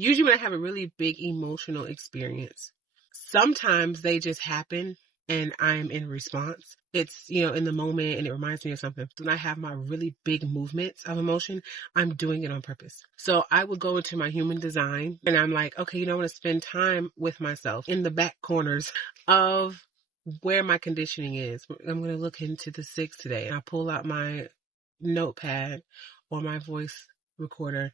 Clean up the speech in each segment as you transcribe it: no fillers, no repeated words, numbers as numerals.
Usually when I have a really big emotional experience, sometimes they just happen and I'm in response. It's, in the moment and it reminds me of something. When I have my really big movements of emotion, I'm doing it on purpose. So I would go into my human design and I'm like, okay, I want to spend time with myself in the back corners of where my conditioning is. I'm going to look into the 6 today, and I pull out my notepad or my voice recorder,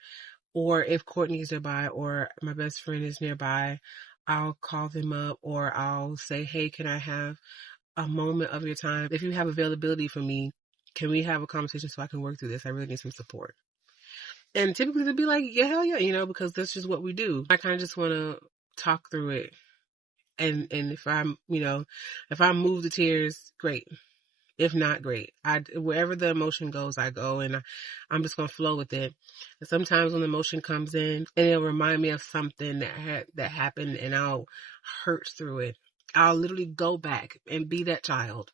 or if Courtney's nearby or my best friend is nearby, I'll call them up or I'll say, hey, can I have a moment of your time? If you have availability for me, can we have a conversation so I can work through this? I really need some support. And typically they'll be like, yeah, hell yeah, because that's just what we do. I kind of just want to talk through it. And if I'm, if I move the tears, great. If not, great. Wherever the emotion goes, I go, and I'm just going to flow with it. And sometimes when the emotion comes in and it'll remind me of something that happened, and I'll hurt through it. I'll literally go back and be that child.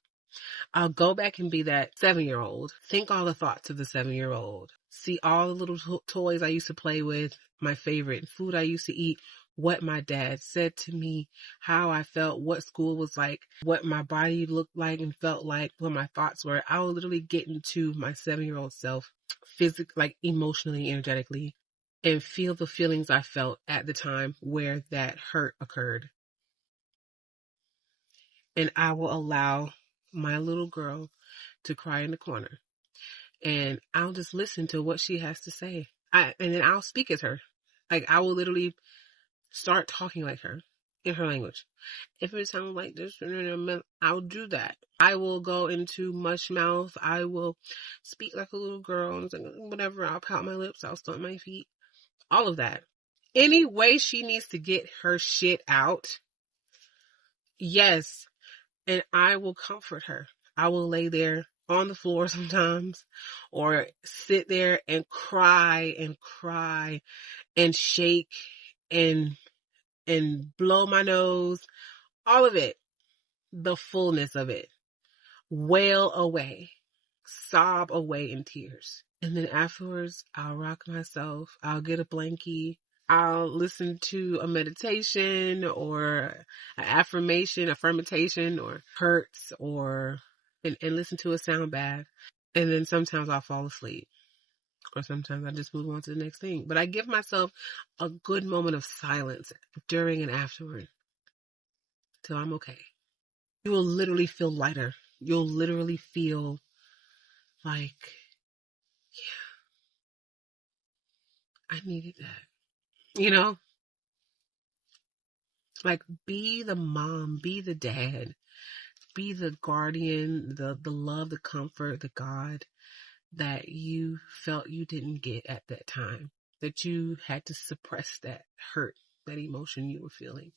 I'll go back and be that 7-year-old. Think all the thoughts of the 7-year-old. See all the little toys I used to play with, my favorite food I used to eat, what my dad said to me, how I felt, what school was like, what my body looked like and felt like, what my thoughts were. I will literally get into my 7-year-old self, physically, like emotionally, energetically, and feel the feelings I felt at the time where that hurt occurred. And I will allow my little girl to cry in the corner. And I'll just listen to what she has to say. And then I'll speak as her. Like, I will literally start talking like her in her language. If it sounds like this, I'll do that. I will go into mush mouth. I will speak like a little girl and whatever. I'll pout my lips. I'll stomp my feet. All of that. Any way she needs to get her shit out, yes. And I will comfort her. I will lay there on the floor sometimes, or sit there and cry and shake and blow my nose, all of it, the fullness of it, wail away, sob away in tears. And then afterwards, I'll rock myself. I'll get a blankie. I'll listen to a meditation or an affirmation or hurts and listen to a sound bath. And then sometimes I'll fall asleep, or sometimes I just move on to the next thing. But I give myself a good moment of silence during and afterward till I'm okay. You will literally feel lighter. You'll literally feel like, yeah, I needed that. Like, be the mom, be the dad, be the guardian, the love, the comfort, the God that you felt you didn't get at that time, that you had to suppress that hurt, that emotion you were feeling.